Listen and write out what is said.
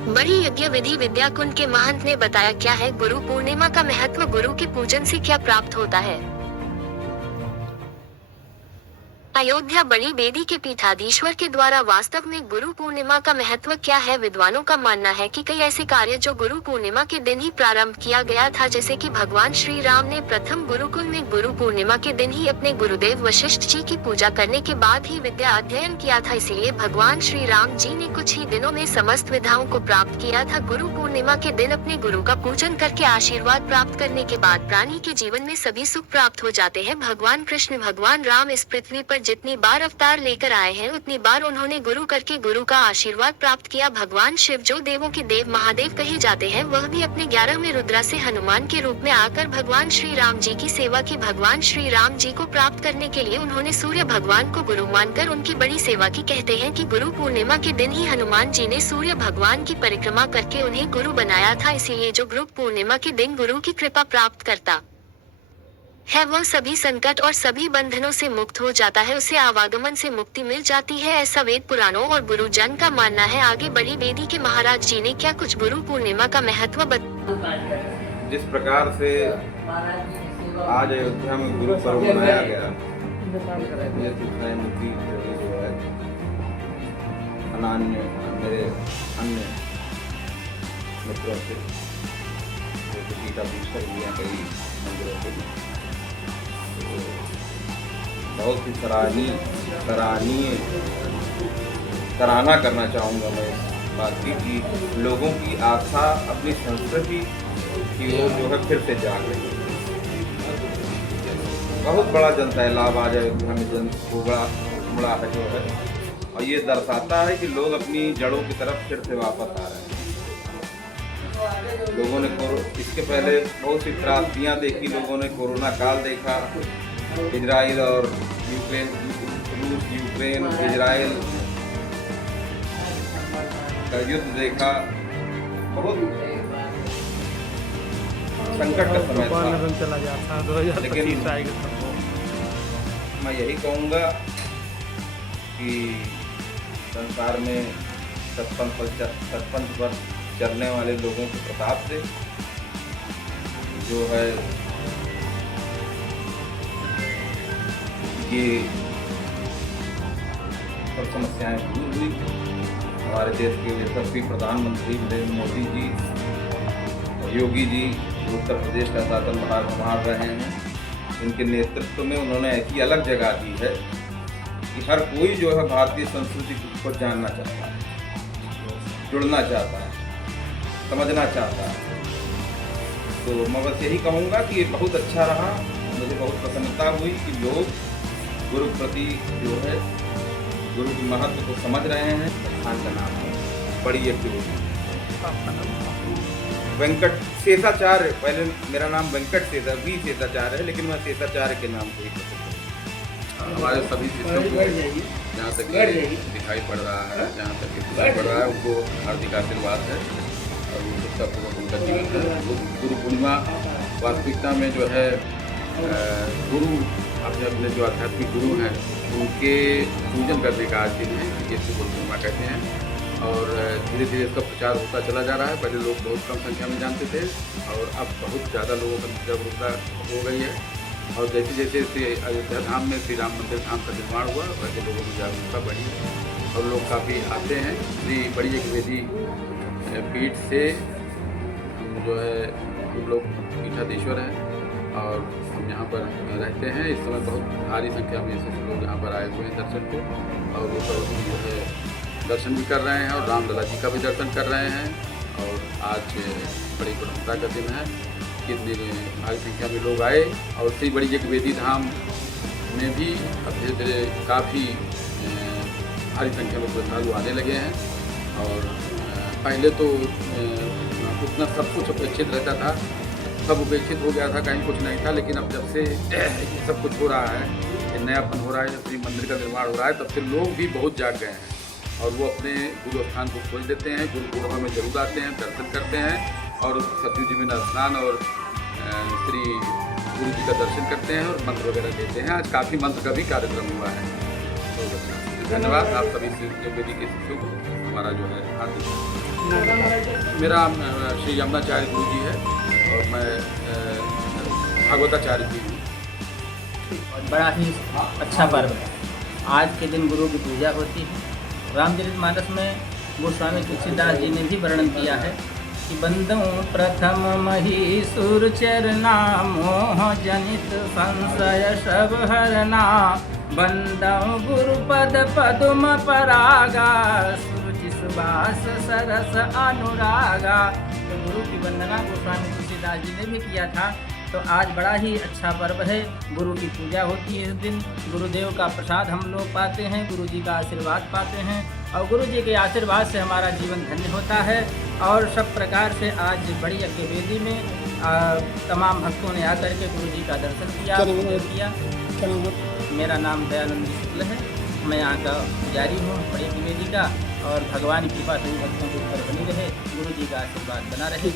बड़ी यज्ञ विधि विद्या कुंड के महंत ने बताया क्या है गुरु पूर्णिमा का महत्व, गुरु के पूजन से क्या प्राप्त होता है। अयोध्या बड़ी बेदी के पीठाधीश्वर के द्वारा वास्तव में गुरु पूर्णिमा का महत्व क्या है। विद्वानों का मानना है कि कई ऐसे कार्य जो गुरु पूर्णिमा के दिन ही प्रारंभ किया गया था, जैसे कि भगवान श्री राम ने प्रथम गुरुकुल में गुरु पूर्णिमा के दिन ही अपने गुरुदेव वशिष्ठ जी की पूजा करने के बाद ही विद्या अध्ययन किया था। इसलिए भगवान श्री राम जी ने कुछ ही दिनों में समस्त विद्याओं को प्राप्त किया था। गुरु पूर्णिमा के दिन अपने गुरु का पूजन करके आशीर्वाद प्राप्त करने के बाद प्राणी के जीवन में सभी सुख प्राप्त हो जाते हैं। भगवान कृष्ण भगवान राम इस पृथ्वी पर जितनी बार अवतार लेकर आए हैं, उतनी बार उन्होंने गुरु करके गुरु का आशीर्वाद प्राप्त किया। भगवान शिव जो देवों के देव महादेव कहे जाते हैं, वह भी अपने 11 में रुद्रा से हनुमान के रूप में आकर भगवान श्री राम जी की सेवा की। भगवान श्री राम जी को प्राप्त करने के लिए उन्होंने सूर्य भगवान को गुरु मानकर उनकी बड़ी सेवा की। कहते हैं कि गुरु पूर्णिमा के दिन ही हनुमान जी ने सूर्य भगवान की परिक्रमा करके उन्हें गुरु बनाया था। इसीलिए जो गुरु पूर्णिमा के दिन गुरु की कृपा प्राप्त करता है, वह सभी संकट और सभी बंधनों से मुक्त हो जाता है, उसे आवागमन से मुक्ति मिल जाती है। ऐसा वेद पुराणों और गुरुजन का मानना है। आगे बड़ी बेदी के महाराज जी ने क्या कुछ गुरु पूर्णिमा का महत्व जिस प्रकार से आज अयोध्या में गुरु पर्व मनाया गया, ये सूचनाएं मुझी जो है अनान्य मेरे अन्य मित्रों से पीठाधीश्वर भी हैं कई मंदिरों के, बहुत ही सराहना करना चाहूँगा मैं इस बात की कि लोगों की आस्था अपनी संस्कृति की ओर जो है फिर से जाग रही है। बहुत बड़ा जन सैलाब आज अयोध्या में जन उमड़ा है जो है, और ये दर्शाता है कि लोग अपनी जड़ों की तरफ फिर से वापस आ रहे हैं। लोगों ने इसके पहले बहुत सी त्रासदियाँ देखी, लोगों ने कोरोना काल देखा, इजराइल और यूक्रेन, रूस यूक्रेन इजराइल का युद्ध देखा, बहुत संकट का समय था। लेकिन मैं यही कहूँगा कि संसार में सरपंच पर चलने वाले लोगों के प्रताप से जो है ये सब समस्याएं दूर हुई। हमारे देश के यशस्वी प्रधानमंत्री नरेंद्र मोदी जी और योगी जी जो उत्तर प्रदेश का शासन संभाल रहे हैं, इनके नेतृत्व में उन्होंने ऐसी अलग जगह दी है कि हर कोई जो है भारतीय संस्कृति को जानना चाहता है, जुड़ना चाहता है, समझना चाहता है। तो मैं बस यही कहूँगा कि ये बहुत अच्छा रहा, मुझे बहुत प्रसन्नता हुई कि लोग गुरु प्रति जो है गुरु के महत्व को समझ रहे हैं। स्थान का नाम है बड़ी यज्ञ वेंकट शेषाचार्य। पहले मेरा नाम वेंकट शेषाचार्य है, लेकिन मैं शेषाचार्य के नाम को ही पसंद। हमारे सभी शिष्यों को जहाँ तक दिखाई पड़ रहा है, जहाँ तक दिखाई पड़ रहा है, उनको हार्दिक आशीर्वाद है और उत्साहपूर्वक उनका जीवन है। गुरु पूर्णिमा वास्तविकता में जो है गुरु अपने अपने जो आध्यात्मिक गुरु हैं उनके पूजन करने का आज दिन है, जिसको गुरु पूर्णिमा कहते हैं। और धीरे धीरे इसका प्रचार होता चला जा रहा है। पहले लोग बहुत कम संख्या में जानते थे और अब बहुत ज़्यादा लोगों का जागरूकता हो गई है। और जैसे जैसे अयोध्या धाम में श्री राम मंदिर धाम का निर्माण हुआ, वैसे लोगों में जागरूकता बढ़ी और लोग काफ़ी आते हैं। श्री बड़ी यज्ञवेदी पीठ से जो है हम लोग पीठाधीश्वर हैं और हम यहाँ पर रहते हैं। इस समय बहुत भारी संख्या में ऐसे लोग यहाँ पर आए हुए हैं दर्शन को, और वो सब जो है दर्शन भी कर रहे हैं और रामलला जी का भी दर्शन कर रहे हैं। और आज बड़ी प्रसन्नता का दिन है कि इतनी भारी संख्या में लोग आए। और श्री बड़ी यज्ञवेदी धाम में भी अब धीरे धीरे काफ़ी भारी संख्या में श्रद्धालु आने लगे हैं। और पहले तो उतना सब कुछ अपेक्षित रहता था, सब उपेक्षित हो गया था, कहीं कुछ नहीं था। लेकिन अब जब से ये सब कुछ हो रहा है, नयापन हो रहा है, जब श्री मंदिर का निर्माण हो रहा है, तब से लोग भी बहुत जाग गए हैं और वो अपने गुरु स्थान को खोज देते हैं। गुरु पूर्णिमा में जरूर आते हैं, दर्शन करते हैं और सरयू जी में स्नान और श्री गुरु जी का दर्शन करते हैं और मंत्र वगैरह देते हैं। आज काफ़ी मंत्र का भी कार्यक्रम हुआ है। तो धन्यवाद आप सभी यज्ञवेदी के शिष्यों को, हमारा जो है हार्दिक मेरा श्री यमुनाचार्य गुरु जी है और मैं भागवताचार्य जी हूँ। और बड़ा ही अच्छा पर्व है। आज के दिन गुरु की पूजा होती है। रामचरितमानस में गोस्वामी तुलसीदास जी ने भी वर्णन किया है कि बंदों प्रथम महीसुर चरना मोह जनित संशय सब हरना बंदों गुरुपद पदुम परागा सुरुचि सुबास सरस अनुरागा। तो गुरु की वंदना गोस्वामी तुलसीदास जी ने भी किया था। तो आज बड़ा ही अच्छा पर्व है। गुरु की पूजा होती है इस दिन। गुरुदेव का प्रसाद हम लोग पाते हैं, गुरु जी का आशीर्वाद पाते हैं और गुरु जी के आशीर्वाद से हमारा जीवन धन्य होता है। और सब प्रकार से आज बड़ी यज्ञ वेदी में तमाम भक्तों ने आकर के गुरु जी का दर्शन किया, पूजन किया। मेरा नाम दयानंद शुक्ल है। मैं यहाँ का पुजारी हूँ बड़ी यज्ञ वेदी का। और भगवान की कृपा सभी भक्तों के ऊपर बनी रहे, गुरु जी का आशीर्वाद बना रहे।